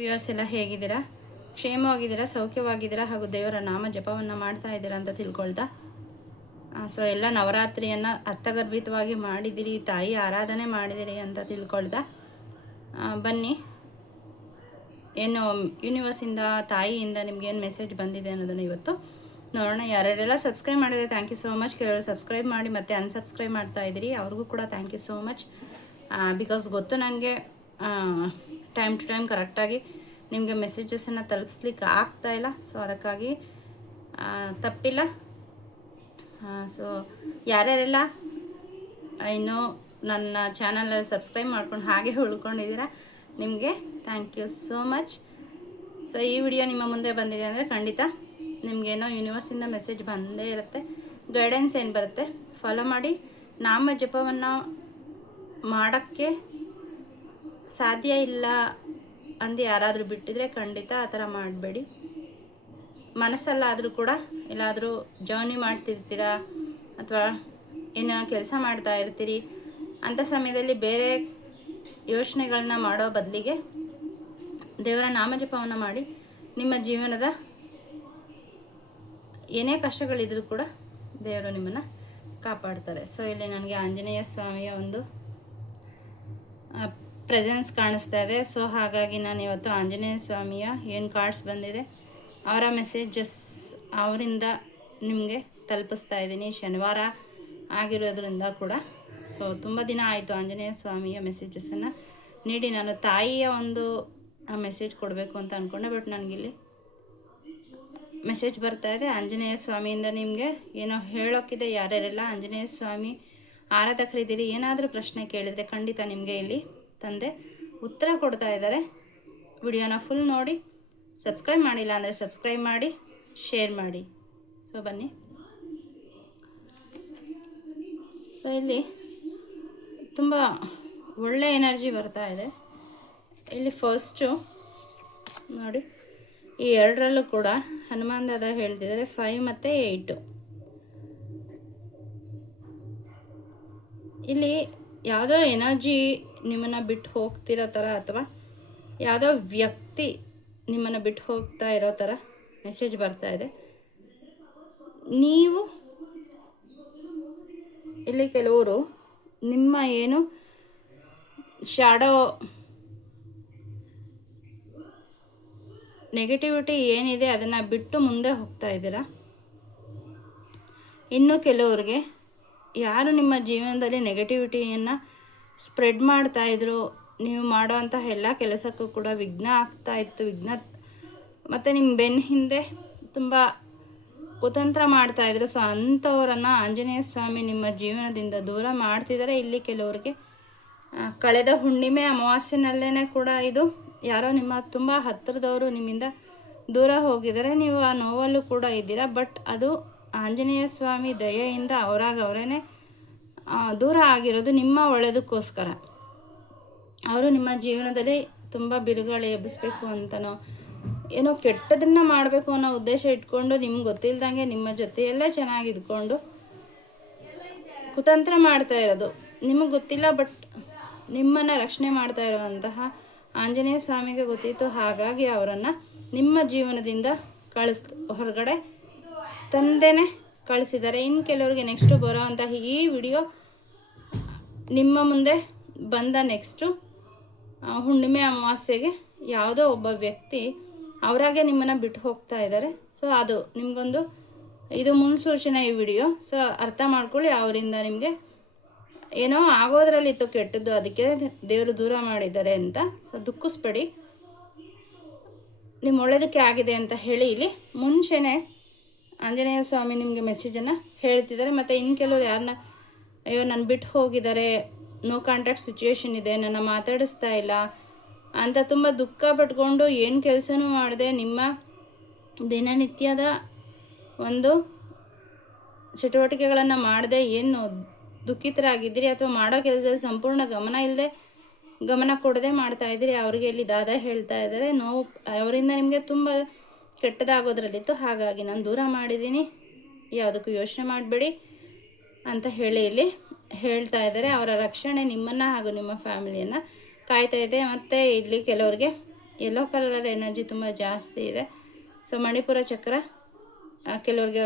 Viewers ಎಲ್ಲ ಹೇಗಿದ್ದೀರಾ? ಕ್ಷೇಮವಾಗಿದ್ದೀರಾ, ಸೌಖ್ಯವಾಗಿದ್ದೀರಾ ಹಾಗೂ ದೇವರ ನಾಮ ಜಪವನ್ನು ಮಾಡ್ತಾ ಇದ್ದೀರಾ ಅಂತ ತಿಳ್ಕೊಳ್ತಾ, ಸೊ ಎಲ್ಲ ನವರಾತ್ರಿಯನ್ನು ಅರ್ಥಗರ್ಭಿತವಾಗಿ ಮಾಡಿದಿರಿ, ತಾಯಿ ಆರಾಧನೆ ಮಾಡಿದಿರಿ ಅಂತ ತಿಳ್ಕೊಳ್ತಾ, ಬನ್ನಿ ಏನು ಯೂನಿವರ್ಸಿಂದ ತಾಯಿಯಿಂದ ನಿಮ್ಗೇನು ಮೆಸೇಜ್ ಬಂದಿದೆ ಅನ್ನೋದನ್ನು ಇವತ್ತು ನೋಡೋಣ. ಯಾರ್ಯಾರೆಲ್ಲ ಸಬ್ಸ್ಕ್ರೈಬ್ ಮಾಡಿದರೆ ಥ್ಯಾಂಕ್ ಯು ಸೋ ಮಚ್. ಕೆಲವರು ಸಬ್ಸ್ಕ್ರೈಬ್ ಮಾಡಿ ಮತ್ತೆ ಅನ್ಸಬ್ಸ್ಕ್ರೈಬ್ ಮಾಡ್ತಾ ಇದ್ದೀರಿ, ಅವ್ರಿಗೂ ಕೂಡ thank you so much. Because ಗೊತ್ತು ನನಗೆ ಟೈಮ್ ಟು ಟೈಮ್ ಕರೆಕ್ಟಾಗಿ ನಿಮಗೆ ಮೆಸೇಜಸನ್ನು ತಲುಪಿಸ್ಲಿಕ್ಕೆ ಆಗ್ತಾಯಿಲ್ಲ. ಸೊ ಅದಕ್ಕಾಗಿ ತಪ್ಪಿಲ್ಲ. ಸೊ ಯಾರ್ಯಾರೆಲ್ಲ ಇನ್ನೂ ನನ್ನ ಚಾನಲಲ್ಲಿ ಸಬ್ಸ್ಕ್ರೈಬ್ ಮಾಡ್ಕೊಂಡು ಹಾಗೆ ಉಳ್ಕೊಂಡಿದ್ದೀರಾ, ನಿಮಗೆ thank you so much. So ಈ ವಿಡಿಯೋ ನಿಮ್ಮ ಮುಂದೆ ಬಂದಿದೆ ಅಂದರೆ ಖಂಡಿತ ನಿಮಗೇನೋ ಯೂನಿವರ್ಸಿಂದ ಮೆಸೇಜ್ ಬಂದೇ ಇರುತ್ತೆ, ಗೈಡೆನ್ಸ್ ಏನು ಬರುತ್ತೆ ಫಾಲೋ ಮಾಡಿ. ನಾಮ ಜಪವನ್ನು ಮಾಡೋಕ್ಕೆ ಸಾಧ್ಯ ಇಲ್ಲ ಅಂದು ಯಾರಾದರೂ ಬಿಟ್ಟಿದ್ರೆ ಖಂಡಿತ ಆ ಥರ ಮಾಡಬೇಡಿ. ಮನಸ್ಸಲ್ಲಾದರೂ ಕೂಡ ಎಲ್ಲಾದರೂ ಜರ್ನಿ ಮಾಡ್ತಿರ್ತೀರಾ ಅಥವಾ ಏನೋ ಕೆಲಸ ಮಾಡ್ತಾ ಇರ್ತೀರಿ, ಅಂಥ ಸಮಯದಲ್ಲಿ ಬೇರೆ ಯೋಚನೆಗಳನ್ನ ಮಾಡೋ ಬದಲಿಗೆ ದೇವರ ನಾಮಜಪವನ್ನು ಮಾಡಿ ನಿಮ್ಮ ಜೀವನದ ಏನೇ ಕಷ್ಟಗಳಿದ್ರೂ ಕೂಡ ದೇವರು ನಿಮ್ಮನ್ನು ಕಾಪಾಡ್ತಾರೆ. ಸೊ ಇಲ್ಲಿ ನನಗೆ ಆಂಜನೇಯ ಸ್ವಾಮಿಯ ಒಂದು ಪ್ರೆಸೆನ್ಸ್ ಕಾಣಿಸ್ತಾ ಇದೆ. ಸೊ ಹಾಗಾಗಿ ನಾನು ಇವತ್ತು ಆಂಜನೇಯ ಸ್ವಾಮಿಯ ಏನು ಕಾರ್ಡ್ಸ್ ಬಂದಿದೆ ಅವರ ಮೆಸೇಜಸ್ ಅವರಿಂದ ನಿಮಗೆ ತಲುಪಿಸ್ತಾ ಇದ್ದೀನಿ. ಶನಿವಾರ ಆಗಿರೋದ್ರಿಂದ ಕೂಡ ಸೊ ತುಂಬ ದಿನ ಆಯಿತು ಆಂಜನೇಯ ಸ್ವಾಮಿಯ ಮೆಸೇಜಸನ್ನು ನೀಡಿ. ನಾನು ತಾಯಿಯ ಒಂದು ಮೆಸೇಜ್ ಕೊಡಬೇಕು ಅಂತ ಅಂದ್ಕೊಂಡೆ, ಬಟ್ ನನಗಿಲ್ಲಿ ಮೆಸೇಜ್ ಬರ್ತಾ ಇದೆ ಆಂಜನೇಯ ಸ್ವಾಮಿಯಿಂದ ನಿಮಗೆ ಏನೋ ಹೇಳೋಕ್ಕಿದೆ. ಯಾರ್ಯಾರೆಲ್ಲ ಆಂಜನೇಯ ಸ್ವಾಮಿ ಆರಾಧಕರಿದ್ದೀರಿ, ಏನಾದರೂ ಪ್ರಶ್ನೆ ಕೇಳಿದರೆ ಖಂಡಿತ ನಿಮಗೆ ಇಲ್ಲಿ ತಂದೆ ಉತ್ತರ ಕೊಡ್ತಾ ಇದ್ದಾರೆ. ವಿಡಿಯೋನ ಫುಲ್ ನೋಡಿ, ಸಬ್ಸ್ಕ್ರೈಬ್ ಮಾಡಿಲ್ಲ ಅಂದರೆ ಸಬ್ಸ್ಕ್ರೈಬ್ ಮಾಡಿ, ಶೇರ್ ಮಾಡಿ. ಸೊ ಬನ್ನಿ. ಸೊ ಇಲ್ಲಿ ತುಂಬ ಒಳ್ಳೆ ಎನರ್ಜಿ ಬರ್ತಾ ಇದೆ. ಇಲ್ಲಿ ಫಸ್ಟು ನೋಡಿ, ಈ ಎರಡರಲ್ಲೂ ಕೂಡ ಹನುಮಾನ್ ದಾದ ಹೇಳ್ತಿದ್ದಾರೆ 5 ಮತ್ತು 8. ಇಲ್ಲಿ ಯಾವುದೋ ಎನರ್ಜಿ ನಿಮ್ಮನ್ನು ಬಿಟ್ಟು ಹೋಗ್ತಿರೋ ಥರ ಅಥವಾ ಯಾವುದೋ ವ್ಯಕ್ತಿ ನಿಮ್ಮನ್ನು ಬಿಟ್ಟು ಹೋಗ್ತಾ ಇರೋ ಥರ ಮೆಸೇಜ್ ಬರ್ತಾ ಇದೆ. ನೀವು ಇಲ್ಲಿ ಕೆಲವರು ನಿಮ್ಮ ಏನು ಶಾಡೋ ನೆಗೆಟಿವಿಟಿ ಏನಿದೆ ಅದನ್ನು ಬಿಟ್ಟು ಮುಂದೆ ಹೋಗ್ತಾ ಇದ್ದೀರಾ. ಇನ್ನು ಕೆಲವ್ರಿಗೆ ಯಾರು ನಿಮ್ಮ ಜೀವನದಲ್ಲಿ ನೆಗೆಟಿವಿಟಿಯನ್ನು ಸ್ಪ್ರೆಡ್ ಮಾಡ್ತಾಯಿದ್ರು, ನೀವು ಮಾಡೋವಂತಹ ಎಲ್ಲ ಕೆಲಸಕ್ಕೂ ಕೂಡ ವಿಘ್ನ ಆಗ್ತಾಯಿತ್ತು, ಮತ್ತು ನಿಮ್ಮ ಬೆನ್ನ ಹಿಂದೆ ತುಂಬ ಕುತಂತ್ರ ಮಾಡ್ತಾಯಿದ್ರು. ಸೊ ಅಂಥವರನ್ನು ಆಂಜನೇಯ ಸ್ವಾಮಿ ನಿಮ್ಮ ಜೀವನದಿಂದ ದೂರ ಮಾಡ್ತಿದ್ದಾರೆ. ಇಲ್ಲಿ ಕೆಲವರಿಗೆ ಕಳೆದ ಹುಣ್ಣಿಮೆ ಅಮಾವಾಸ್ಯೆನಲ್ಲೇ ಕೂಡ ಇದು ಯಾರೋ ನಿಮ್ಮ ತುಂಬ ಹತ್ತಿರದವರು ನಿಮ್ಮಿಂದ ದೂರ ಹೋಗಿದ್ದಾರೆ. ನೀವು ಆ ನೋವಲ್ಲೂ ಕೂಡ ಇದ್ದೀರಾ, ಬಟ್ ಅದು ಆಂಜನೇಯ ಸ್ವಾಮಿ ದಯೆಯಿಂದ ಅವರೇ ದೂರ ಆಗಿರೋದು ನಿಮ್ಮ ಒಳ್ಳೆಯದಕ್ಕೋಸ್ಕರ. ಅವರು ನಿಮ್ಮ ಜೀವನದಲ್ಲಿ ತುಂಬ ಬಿರುಗಾಳಿ ಎಬ್ಬಿಸ್ಬೇಕು ಅಂತನೋ ಏನೋ ಕೆಟ್ಟದನ್ನು ಮಾಡಬೇಕು ಅನ್ನೋ ಉದ್ದೇಶ ಇಟ್ಕೊಂಡು ನಿಮ್ಗೆ ಗೊತ್ತಿಲ್ದಂಗೆ ನಿಮ್ಮ ಜೊತೆಯಲ್ಲೇ ಚೆನ್ನಾಗಿ ಇದ್ಕೊಂಡು ಕುತಂತ್ರ ಮಾಡ್ತಾ ಇರೋದು ನಿಮಗೆ ಗೊತ್ತಿಲ್ಲ, ಬಟ್ ನಿಮ್ಮನ್ನು ರಕ್ಷಣೆ ಮಾಡ್ತಾ ಇರೋವಂತಹ ಆಂಜನೇಯ ಸ್ವಾಮಿಗೆ ಗೊತ್ತಿತ್ತು. ಹಾಗಾಗಿ ಅವರನ್ನು ನಿಮ್ಮ ಜೀವನದಿಂದ ಹೊರಗಡೆ ತಂದೆನೇ ಕಳಿಸಿದ್ದಾರೆ. ಇನ್ನು ಕೆಲವರಿಗೆ ನೆಕ್ಸ್ಟು ಬರೋವಂತಹ ಈ ವಿಡಿಯೋ ನಿಮ್ಮ ಮುಂದೆ ಬಂದ ನೆಕ್ಸ್ಟು ಹುಣ್ಣಿಮೆ ಅಮಾವಾಸ್ಯೆಗೆ ಯಾವುದೋ ಒಬ್ಬ ವ್ಯಕ್ತಿ ಅವರಾಗೆ ನಿಮ್ಮನ್ನು ಬಿಟ್ಟು ಹೋಗ್ತಾ ಇದ್ದಾರೆ. ಸೊ ಅದು ನಿಮಗೊಂದು ಇದು ಮುನ್ಸೂಚನೆ ಈ ವಿಡಿಯೋ. ಸೊ ಅರ್ಥ ಮಾಡ್ಕೊಳ್ಳಿ, ಅವರಿಂದ ನಿಮಗೆ ಏನೋ ಆಗೋದ್ರಲ್ಲಿತ್ತು ಕೆಟ್ಟದ್ದು, ಅದಕ್ಕೆ ದೇವರು ದೂರ ಮಾಡಿದ್ದಾರೆ ಅಂತ. ಸೊ ದುಃಖಿಸ್ಬೇಡಿ, ನಿಮ್ಮ ಒಳ್ಳೆಯದಕ್ಕೆ ಆಗಿದೆ ಅಂತ ಹೇಳಿ ಇಲ್ಲಿ ಮುಂಚೆನೇ ಆಂಜನೇಯ ಸ್ವಾಮಿ ನಿಮಗೆ ಮೆಸೇಜನ್ನು ಹೇಳ್ತಿದ್ದಾರೆ. ಮತ್ತು ಇನ್ನು ಕೆಲವರು ಯಾರನ್ನ ಅಯ್ಯೋ ನನ್ನ ಬಿಟ್ಟು ಹೋಗಿದ್ದಾರೆ, ನೋ ಕಾಂಟ್ಯಾಕ್ಟ್ ಸಿಚುವೇಶನ್ ಇದೆ, ನನ್ನ ಮಾತಾಡಿಸ್ತಾ ಇಲ್ಲ ಅಂತ ತುಂಬ ದುಃಖ ಪಟ್ಕೊಂಡು ಏನು ಕೆಲಸನೂ ಮಾಡದೆ ನಿಮ್ಮ ದಿನನಿತ್ಯದ ಒಂದು ಚಟುವಟಿಕೆಗಳನ್ನು ಮಾಡದೆ ಏನು ದುಃಖಿತರಾಗಿದ್ದೀರಿ ಅಥವಾ ಮಾಡೋ ಕೆಲಸದಲ್ಲಿ ಸಂಪೂರ್ಣ ಗಮನ ಕೊಡದೆ ಮಾಡ್ತಾಯಿದ್ದೀರಿ, ಅವರಿಗೆ ಇಲ್ಲಿ ದಾದ ಹೇಳ್ತಾ ಇದ್ದಾರೆ ನೋವು ಅವರಿಂದ ನಿಮಗೆ ತುಂಬ ಕೆಟ್ಟದಾಗೋದ್ರಲ್ಲಿತ್ತು, ಹಾಗಾಗಿ ನಾನು ದೂರ ಮಾಡಿದ್ದೀನಿ, ಯಾವುದಕ್ಕೂ ಯೋಚನೆ ಮಾಡಬೇಡಿ ಅಂತ ಹೇಳಿ ಇಲ್ಲಿ ಹೇಳ್ತಾ ಇದ್ದಾರೆ. ಅವರ ರಕ್ಷಣೆ ನಿಮ್ಮನ್ನು ಹಾಗೂ ನಿಮ್ಮ ಫ್ಯಾಮಿಲಿಯನ್ನು ಕಾಯ್ತಾ ಇದೆ. ಮತ್ತು ಇಲ್ಲಿ ಕೆಲವರಿಗೆ ಯೆಲ್ಲೋ ಕಲರ್ ಎನರ್ಜಿ ತುಂಬ ಜಾಸ್ತಿ ಇದೆ. ಸೊ ಮಣಿಪುರ ಚಕ್ರ ಕೆಲವ್ರಿಗೆ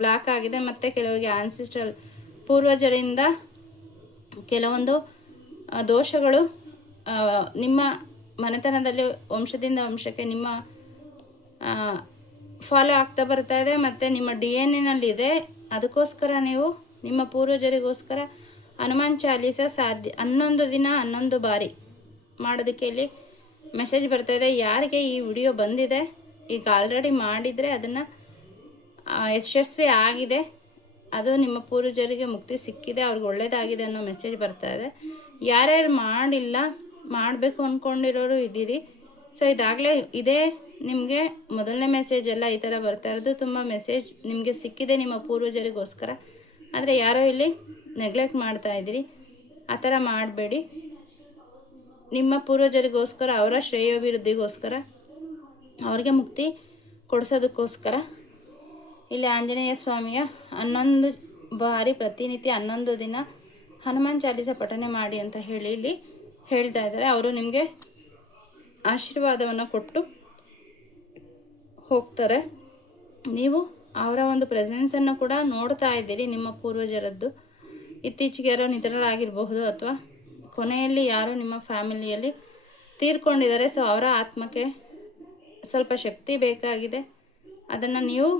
ಬ್ಲಾಕ್ ಆಗಿದೆ, ಮತ್ತು ಕೆಲವರಿಗೆ ಆನ್ಸಿಸ್ಟ್ರಲ್ ಪೂರ್ವಜರಿಂದ ಕೆಲವೊಂದು ದೋಷಗಳು ನಿಮ್ಮ ಮನೆತನದಲ್ಲಿ ವಂಶದಿಂದ ವಂಶಕ್ಕೆ ನಿಮ್ಮ ಫಾಲೋ ಆಗ್ತಾ ಬರ್ತಾ ಇದೆ, ಮತ್ತು ನಿಮ್ಮ DNA ಅದಕ್ಕೋಸ್ಕರ ನೀವು ನಿಮ್ಮ ಪೂರ್ವಜರಿಗೋಸ್ಕರ ಹನುಮಾನ್ ಚಾಲೀಸ 11 ದಿನ 11 ಬಾರಿ ಮಾಡೋದಕ್ಕೆ ಇಲ್ಲಿ ಮೆಸೇಜ್ ಬರ್ತಾಯಿದೆ. ಯಾರಿಗೆ ಈ ವಿಡಿಯೋ ಬಂದಿದೆ, ಈಗ ಆಲ್ರೆಡಿ ಮಾಡಿದರೆ ಅದನ್ನು ಯಶಸ್ವಿ ಆಗಿದೆ, ಅದು ನಿಮ್ಮ ಪೂರ್ವಜರಿಗೆ ಮುಕ್ತಿ ಸಿಕ್ಕಿದೆ, ಅವ್ರಿಗೆ ಒಳ್ಳೆಯದಾಗಿದೆ ಅನ್ನೋ ಮೆಸೇಜ್ ಬರ್ತಾಯಿದೆ. ಯಾರ್ಯಾರು ಮಾಡಿಲ್ಲ, ಮಾಡಬೇಕು ಅಂದ್ಕೊಂಡಿರೋರು ಇದ್ದೀರಿ. ಸೊ ಇದೇ ನಿಮಗೆ ಮೊದಲನೇ ಮೆಸೇಜ್ ಎಲ್ಲ ಈ ಥರ ಬರ್ತಾ ಇರೋದು. ತುಂಬ ಮೆಸೇಜ್ ನಿಮಗೆ ಸಿಕ್ಕಿದೆ ನಿಮ್ಮ ಪೂರ್ವಜರಿಗೋಸ್ಕರ, ಆದರೆ ಯಾರೋ ಇಲ್ಲಿ ನೆಗ್ಲೆಕ್ಟ್ ಮಾಡ್ತಾ ಇದ್ದೀರಿ. ಆ ಥರ ಮಾಡಬೇಡಿ. ನಿಮ್ಮ ಪೂರ್ವಜರಿಗೋಸ್ಕರ, ಅವರ ಶ್ರೇಯೋಭಿವೃದ್ಧಿಗೋಸ್ಕರ, ಅವ್ರಿಗೆ ಮುಕ್ತಿ ಕೊಡಿಸೋದಕ್ಕೋಸ್ಕರ ಇಲ್ಲಿ ಆಂಜನೇಯ ಸ್ವಾಮಿಯ 11 ಬಾರಿ ಪ್ರತಿನಿತ್ಯ 11 ದಿನ ಹನುಮಾನ್ ಚಾಲೀಸ ಪಠನೆ ಮಾಡಿ ಅಂತ ಹೇಳಿ ಇಲ್ಲಿ ಹೇಳ್ತಾ ಇದ್ದಾರೆ. ಅವರು ನಿಮಗೆ ಆಶೀರ್ವಾದವನ್ನು ಕೊಟ್ಟು ಹೋಗ್ತಾರೆ. ನೀವು ಅವರ ಒಂದು ಪ್ರೆಸೆನ್ಸನ್ನು ಕೂಡ ನೋಡ್ತಾ ಇದ್ದೀರಿ. ನಿಮ್ಮ ಪೂರ್ವಜರದ್ದು ಇತ್ತೀಚೆಗೆ ಯಾರೋ ನಿಧನರಾಗಿರಬಹುದು, ಅಥವಾ ಕೊನೆಯಲ್ಲಿ ಯಾರೋ ನಿಮ್ಮ ಫ್ಯಾಮಿಲಿಯಲ್ಲಿ ತೀರ್ಕೊಂಡಿದ್ದಾರೆ. ಸೊ ಅವರ ಆತ್ಮಕ್ಕೆ ಸ್ವಲ್ಪ ಶಕ್ತಿ ಬೇಕಾಗಿದೆ. ಅದನ್ನು ನೀವು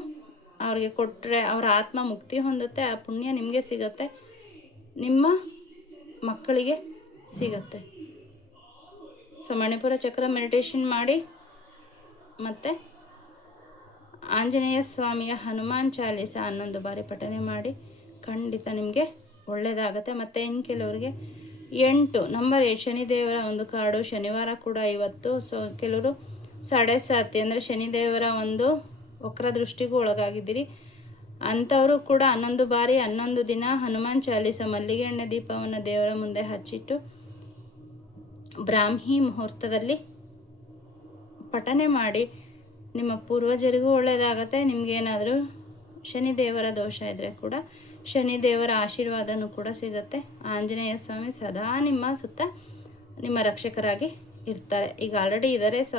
ಅವ್ರಿಗೆ ಕೊಟ್ಟರೆ ಅವರ ಆತ್ಮ ಮುಕ್ತಿ ಹೊಂದುತ್ತೆ. ಆ ಪುಣ್ಯ ನಿಮಗೆ ಸಿಗುತ್ತೆ, ನಿಮ್ಮ ಮಕ್ಕಳಿಗೆ ಸಿಗುತ್ತೆ. ಸೊ ಮಣಿಪುರ ಚಕ್ರ ಮೆಡಿಟೇಷನ್ ಮಾಡಿ, ಮತ್ತು ಆಂಜನೇಯ ಸ್ವಾಮಿಯ ಹನುಮಾನ್ ಚಾಲೀಸ 11 ಬಾರಿ ಪಠನೆ ಮಾಡಿ. ಖಂಡಿತ ನಿಮಗೆ ಒಳ್ಳೆಯದಾಗತ್ತೆ. ಮತ್ತು ಇನ್ನು ಕೆಲವರಿಗೆ 8 ನಂಬರ್ 8 ಶನಿದೇವರ ಒಂದು ಕಾರ್ಡು. ಶನಿವಾರ ಕೂಡ ಇವತ್ತು. ಸೊ ಕೆಲವರು 7:30 ಅಂದರೆ ಶನಿದೇವರ ಒಂದು ವಕ್ರ ದೃಷ್ಟಿಗೂ ಒಳಗಾಗಿದ್ದೀರಿ. ಅಂಥವರು ಕೂಡ 11 ಬಾರಿ 11 ದಿನ ಹನುಮಾನ್ ಚಾಲೀಸ ಮಲ್ಲಿಗೆ ಎಣ್ಣೆ ದೀಪವನ್ನು ದೇವರ ಮುಂದೆ ಹಚ್ಚಿಟ್ಟು ಬ್ರಾಹ್ಮಿ ಮುಹೂರ್ತದಲ್ಲಿ ಪಠನೆ ಮಾಡಿ. ನಿಮ್ಮ ಪೂರ್ವಜರಿಗೂ ಒಳ್ಳೆಯದಾಗತ್ತೆ. ನಿಮಗೇನಾದರೂ ಶನಿದೇವರ ದೋಷ ಇದ್ದರೆ ಕೂಡ ಶನಿದೇವರ ಆಶೀರ್ವಾದನೂ ಕೂಡ ಸಿಗುತ್ತೆ. ಆಂಜನೇಯ ಸ್ವಾಮಿ ಸದಾ ನಿಮ್ಮ ಸುತ್ತ ನಿಮ್ಮ ರಕ್ಷಕರಾಗಿ ಇರ್ತಾರೆ. ಈಗ ಆಲ್ರೆಡಿ ಇದ್ದಾರೆ. ಸೊ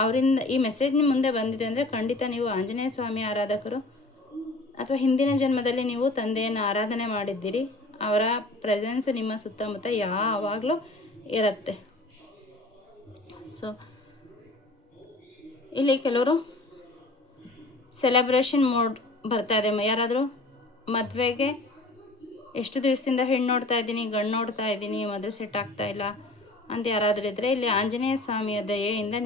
ಅವರಿಂದ ಈ ಮೆಸೇಜ್ ನಿಮ್ಮ ಮುಂದೆ ಬಂದಿದೆ ಅಂದರೆ ಖಂಡಿತ ನೀವು ಆಂಜನೇಯ ಸ್ವಾಮಿ ಆರಾಧಕರು, ಅಥವಾ ಹಿಂದಿನ ಜನ್ಮದಲ್ಲಿ ನೀವು ತಂದೆಯನ್ನು ಆರಾಧನೆ ಮಾಡಿದ್ದೀರಿ. ಅವರ ಪ್ರೆಸೆನ್ಸು ನಿಮ್ಮ ಸುತ್ತಮುತ್ತ ಯಾವಾಗಲೂ ಇರುತ್ತೆ. ಸೊ ಇಲ್ಲಿ ಕೆಲವರು ಸೆಲೆಬ್ರೇಷನ್ ಮೋಡ್ ಬರ್ತಾ ಇದೆ. ಯಾರಾದರೂ ಮದುವೆಗೆ ಎಷ್ಟು ದಿವಸದಿಂದ ಹೆಣ್ಣು ನೋಡ್ತಾ ಇದ್ದೀನಿ, ಗಂಡು ನೋಡ್ತಾ ಇದ್ದೀನಿ, ಮದುವೆ ಸೆಟ್ ಆಗ್ತಾ ಇಲ್ಲ ಅಂತ ಯಾರಾದರೂ ಇದ್ದರೆ, ಇಲ್ಲಿ ಆಂಜನೇಯ ಸ್ವಾಮಿಯ ದಯೆಯಿಂದ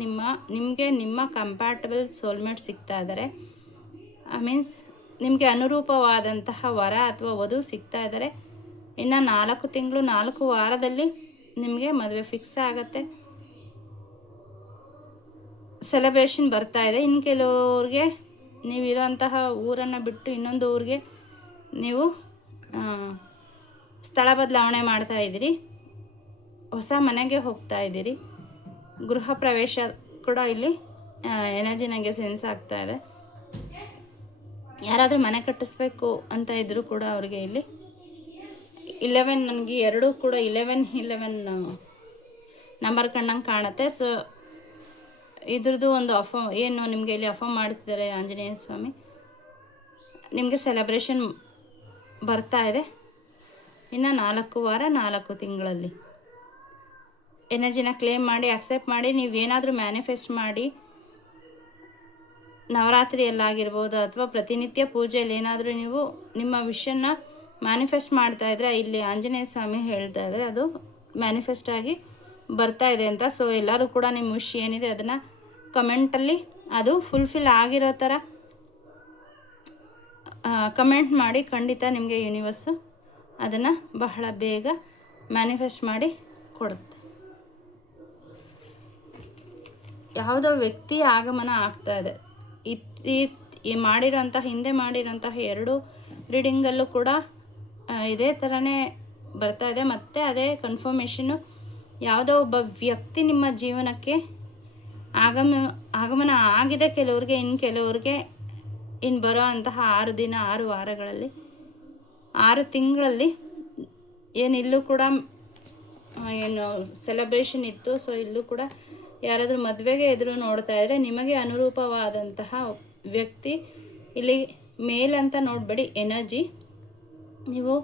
ನಿಮಗೆ ನಿಮ್ಮ ಕಂಪ್ಯಾಟಬಲ್ ಸೋಲ್ಮೇಟ್ ಸಿಗ್ತಾ ಇದ್ದಾರೆ. ಮೀನ್ಸ್ ನಿಮಗೆ ಅನುರೂಪವಾದಂತಹ ವರ ಅಥವಾ ವಧು ಸಿಗ್ತಾ ಇದ್ದಾರೆ. ಇನ್ನು 4 ತಿಂಗಳು 4 ವಾರದಲ್ಲಿ ನಿಮಗೆ ಮದುವೆ ಫಿಕ್ಸ್ ಆಗುತ್ತೆ. ಸೆಲೆಬ್ರೇಷನ್ ಬರ್ತಾ ಇದೆ. ಇನ್ನು ಕೆಲವ್ರಿಗೆ ನೀವಿರೋಂತಹ ಊರನ್ನು ಬಿಟ್ಟು ಇನ್ನೊಂದು ಊರಿಗೆ ನೀವು ಸ್ಥಳ ಬದಲಾವಣೆ ಮಾಡ್ತಾ ಇದ್ದೀರಿ, ಹೊಸ ಮನೆಗೆ ಹೋಗ್ತಾ ಇದ್ದೀರಿ. ಗೃಹ ಪ್ರವೇಶ ಕೂಡ ಇಲ್ಲಿ ಎನರ್ಜಿ ನನಗೆ ಸೆನ್ಸ್ ಆಗ್ತಾ ಇದೆ. ಯಾರಾದರೂ ಮನೆ ಕಟ್ಟಿಸ್ಬೇಕು ಅಂತ ಇದ್ದರೂ ಕೂಡ ಅವರಿಗೆ ಇಲ್ಲಿ 11 ನನಗೆ ಎರಡೂ ಕೂಡ 11 ನಂಬರ್ ಕಂಡಂಗೆ ಕಾಣುತ್ತೆ. ಸೊ ಇದ್ರದ್ದು ಒಂದು ಏನು ನಿಮಗೆ ಇಲ್ಲಿ ಅಫರ್ಮ್ ಮಾಡ್ತಿದ್ದಾರೆ ಆಂಜನೇಯ ಸ್ವಾಮಿ. ನಿಮಗೆ ಸೆಲೆಬ್ರೇಷನ್ ಬರ್ತಾ ಇದೆ ಇನ್ನು 4 ವಾರ 4 ತಿಂಗಳಲ್ಲಿ. ಎನರ್ಜಿನ ಕ್ಲೇಮ್ ಮಾಡಿ, ಅಕ್ಸೆಪ್ಟ್ ಮಾಡಿ. ನೀವೇನಾದರೂ ಮ್ಯಾನಿಫೆಸ್ಟ್ ಮಾಡಿ, ನವರಾತ್ರಿಯಲ್ಲಾಗಿರ್ಬೋದು ಅಥವಾ ಪ್ರತಿನಿತ್ಯ ಪೂಜೆಯಲ್ಲಿ ಏನಾದರೂ ನೀವು ನಿಮ್ಮ ವಿಷನ್ನ ಮ್ಯಾನಿಫೆಸ್ಟ್ ಮಾಡ್ತಾಯಿದ್ರೆ, ಇಲ್ಲಿ ಆಂಜನೇಯ ಸ್ವಾಮಿ ಹೇಳ್ತಾ ಇದ್ದಾರೆ ಅದು ಮ್ಯಾನಿಫೆಸ್ಟ್ ಆಗಿ ಬರ್ತಾ ಇದೆ ಅಂತ. ಸೊ ಎಲ್ಲರೂ ಕೂಡ ನಿಮ್ಮ ವಿಷ್ ಏನಿದೆ ಅದನ್ನು ಕಮೆಂಟಲ್ಲಿ ಅದು ಫುಲ್ಫಿಲ್ ಆಗಿರೋ ಥರ ಕಮೆಂಟ್ ಮಾಡಿ. ಖಂಡಿತ ನಿಮಗೆ ಯೂನಿವರ್ಸು ಅದನ್ನು ಬಹಳ ಬೇಗ ಮ್ಯಾನಿಫೆಸ್ಟ್ ಮಾಡಿ ಕೊಡುತ್ತೆ. ಯಾವುದೋ ವ್ಯಕ್ತಿ ಆಗಮನ ಆಗ್ತಾ ಇದೆ. ಹಿಂದೆ ಮಾಡಿರೋಂತಹ 2 ರೀಡಿಂಗಲ್ಲೂ ಕೂಡ ಇದೇ ಥರನೇ ಬರ್ತಾ ಇದೆ. ಮತ್ತು ಅದೇ ಕನ್ಫರ್ಮೇಷನ್ನು, ಯಾವುದೋ ಒಬ್ಬ ವ್ಯಕ್ತಿ ನಿಮ್ಮ ಜೀವನಕ್ಕೆ ಆಗಮನ ಆಗಿದೆ ಕೆಲವ್ರಿಗೆ. ಇನ್ನು ಕೆಲವ್ರಿಗೆ ಇನ್ನು ಬರೋ ಅಂತಹ 6 ದಿನ 6 ವಾರಗಳಲ್ಲಿ 6 ತಿಂಗಳಲ್ಲಿ ಏನು ಇಲ್ಲೂ ಕೂಡ ಏನು ಸೆಲೆಬ್ರೇಷನ್ ಇತ್ತು. ಸೊ ಇಲ್ಲೂ ಕೂಡ ಯಾರಾದರೂ ಮದುವೆಗೆ ಎದುರು ನೋಡ್ತಾ ಇದ್ದರೆ ನಿಮಗೆ ಅನುರೂಪವಾದಂತಹ ವ್ಯಕ್ತಿ ಇಲ್ಲಿ ಮೇಲ್ ಅಂತ ನೋಡಬೇಡಿ, ಎನರ್ಜಿ ನೀವು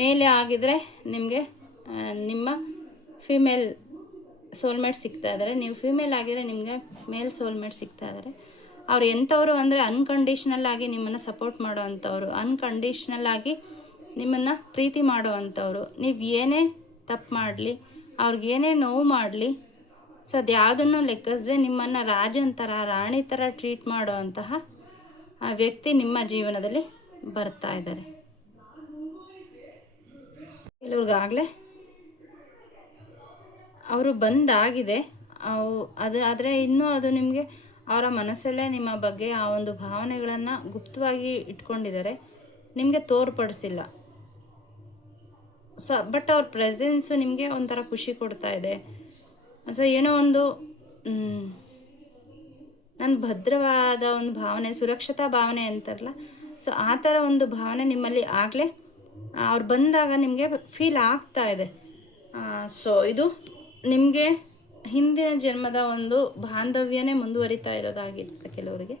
ಮೇಲೆ ಆಗಿದರೆ ನಿಮಗೆ ನಿಮ್ಮ ಫಿಮೇಲ್ ಸೋಲ್ಮೇಟ್ ಸಿಗ್ತಾ ಇದ್ದಾರೆ, ನೀವು ಫಿಮೇಲ್ ಆಗಿದರೆ ನಿಮಗೆ ಮೇಲ್ ಸೋಲ್ಮೇಟ್ ಸಿಗ್ತಾ ಇದ್ದಾರೆ. ಅವ್ರು ಎಂಥವ್ರು ಅಂದರೆ ಅನ್ಕಂಡೀಷ್ನಲ್ ಆಗಿ ನಿಮ್ಮನ್ನು ಸಪೋರ್ಟ್ ಮಾಡೋ ಅಂಥವ್ರು, ಅನ್ಕಂಡೀಷ್ನಲ್ ಆಗಿ ನಿಮ್ಮನ್ನು ಪ್ರೀತಿ ಮಾಡೋ ಅಂಥವ್ರು. ನೀವು ಏನೇ ತಪ್ಪು ಮಾಡಲಿ, ಅವ್ರಿಗೇನೇ ನೋವು ಮಾಡಲಿ, ಸೊ ಅದು ಯಾವುದನ್ನು ಲೆಕ್ಕಿಸದೆ ನಿಮ್ಮನ್ನು ರಾಜನ ಥರ ರಾಣಿ ಥರ ಟ್ರೀಟ್ ಮಾಡೋ ಅಂತಹ ಆ ವ್ಯಕ್ತಿ ನಿಮ್ಮ ಜೀವನದಲ್ಲಿ ಬರ್ತಾ ಇದ್ದಾರೆ. ಕೆಲವ್ರಿಗಾಗಲೇ ಅವರು ಬಂದಾಗಿದೆ ಆದರೆ ಇನ್ನೂ ಅದು ನಿಮಗೆ ಅವರ ಮನಸ್ಸಲ್ಲೇ ನಿಮ್ಮ ಬಗ್ಗೆ ಆ ಒಂದು ಭಾವನೆಗಳನ್ನು ಗುಪ್ತವಾಗಿ ಇಟ್ಕೊಂಡಿದ್ದಾರೆ, ನಿಮಗೆ ತೋರ್ಪಡಿಸಿಲ್ಲ. ಸೊ ಬಟ್ ಅವ್ರ ಪ್ರೆಸೆನ್ಸು ನಿಮಗೆ ಒಂಥರ ಖುಷಿ ಕೊಡ್ತಾ ಇದೆ. ಸೊ ಏನೋ ಒಂದು ನನ್ನ ಭದ್ರವಾದ ಒಂದು ಭಾವನೆ, ಸುರಕ್ಷತಾ ಭಾವನೆ ಅಂತಾರಲ್ಲ, ಸೊ ಆ ಥರ ಒಂದು ಭಾವನೆ ನಿಮ್ಮಲ್ಲಿ ಆಗಲೇ ಅವ್ರು ಬಂದಾಗ ನಿಮಗೆ ಫೀಲ್ ಆಗ್ತಾ ಇದೆ. ಸೊ ಇದು ನಿಮಗೆ ಹಿಂದಿನ ಜನ್ಮದ ಒಂದು ಬಾಂಧವ್ಯನೇ ಮುಂದುವರಿತಾ ಇರೋದಾಗಿರುತ್ತೆ ಕೆಲವರಿಗೆ.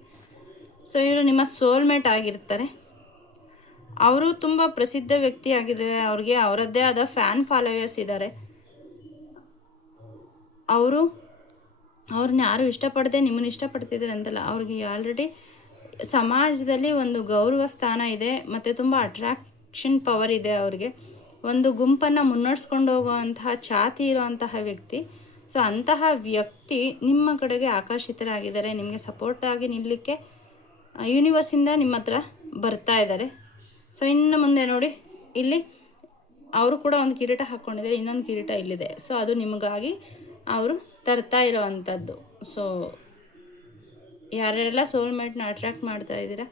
ಸೊ ಇವರು ನಿಮ್ಮ ಸೋಲ್ಮೇಟ್ ಆಗಿರ್ತಾರೆ. ಅವರು ತುಂಬ ಪ್ರಸಿದ್ಧ ವ್ಯಕ್ತಿ ಆಗಿದ್ದಾರೆ, ಅವ್ರಿಗೆ ಅವರದ್ದೇ ಆದ ಫ್ಯಾನ್ ಫಾಲೋಯರ್ಸ್ ಇದ್ದಾರೆ. ಅವ್ರನ್ನ ಯಾರು ಇಷ್ಟಪಡದೆ ನಿಮ್ಮನ್ನು ಇಷ್ಟಪಡ್ತಿದ್ದಾರೆ ಅಂತಲ್ಲ, ಅವ್ರಿಗೆ ಆಲ್ರೆಡಿ ಸಮಾಜದಲ್ಲಿ ಒಂದು ಗೌರವ ಸ್ಥಾನ ಇದೆ ಮತ್ತು ತುಂಬ ಅಟ್ರಾಕ್ಷನ್ ಪವರ್ ಇದೆ. ಅವ್ರಿಗೆ ಒಂದು ಗುಂಪನ್ನು ಮುನ್ನಡೆಸ್ಕೊಂಡು ಹೋಗುವಂತಹ ಛಾತಿ ಇರುವಂತಹ ವ್ಯಕ್ತಿ. ಸೊ ಅಂತಹ ವ್ಯಕ್ತಿ ನಿಮ್ಮ ಕಡೆಗೆ ಆಕರ್ಷಿತರಾಗಿದ್ದಾರೆ, ನಿಮಗೆ ಸಪೋರ್ಟಾಗಿ ನಿಲ್ಲಲಿಕ್ಕೆ ಯೂನಿವರ್ಸಿಂದ ನಿಮ್ಮ ಹತ್ರ ಬರ್ತಾ ಇದ್ದಾರೆ. ಸೊ ಇನ್ನು ಮುಂದೆ ನೋಡಿ, ಇಲ್ಲಿ ಅವರು ಕೂಡ ಒಂದು ಕಿರೀಟ ಹಾಕ್ಕೊಂಡಿದ್ದಾರೆ, ಇನ್ನೊಂದು ಕಿರೀಟ ಇಲ್ಲಿದೆ. ಸೊ ಅದು ನಿಮಗಾಗಿ ಅವರು ತರ್ತಾ ಇರೋ ಅಂಥದ್ದು. ಸೊ ಯಾರೆಲ್ಲ ಸೋಲ್ಮೇಟ್ನ ಅಟ್ರ್ಯಾಕ್ಟ್ ಮಾಡ್ತಾ ಇದ್ದೀರಾ,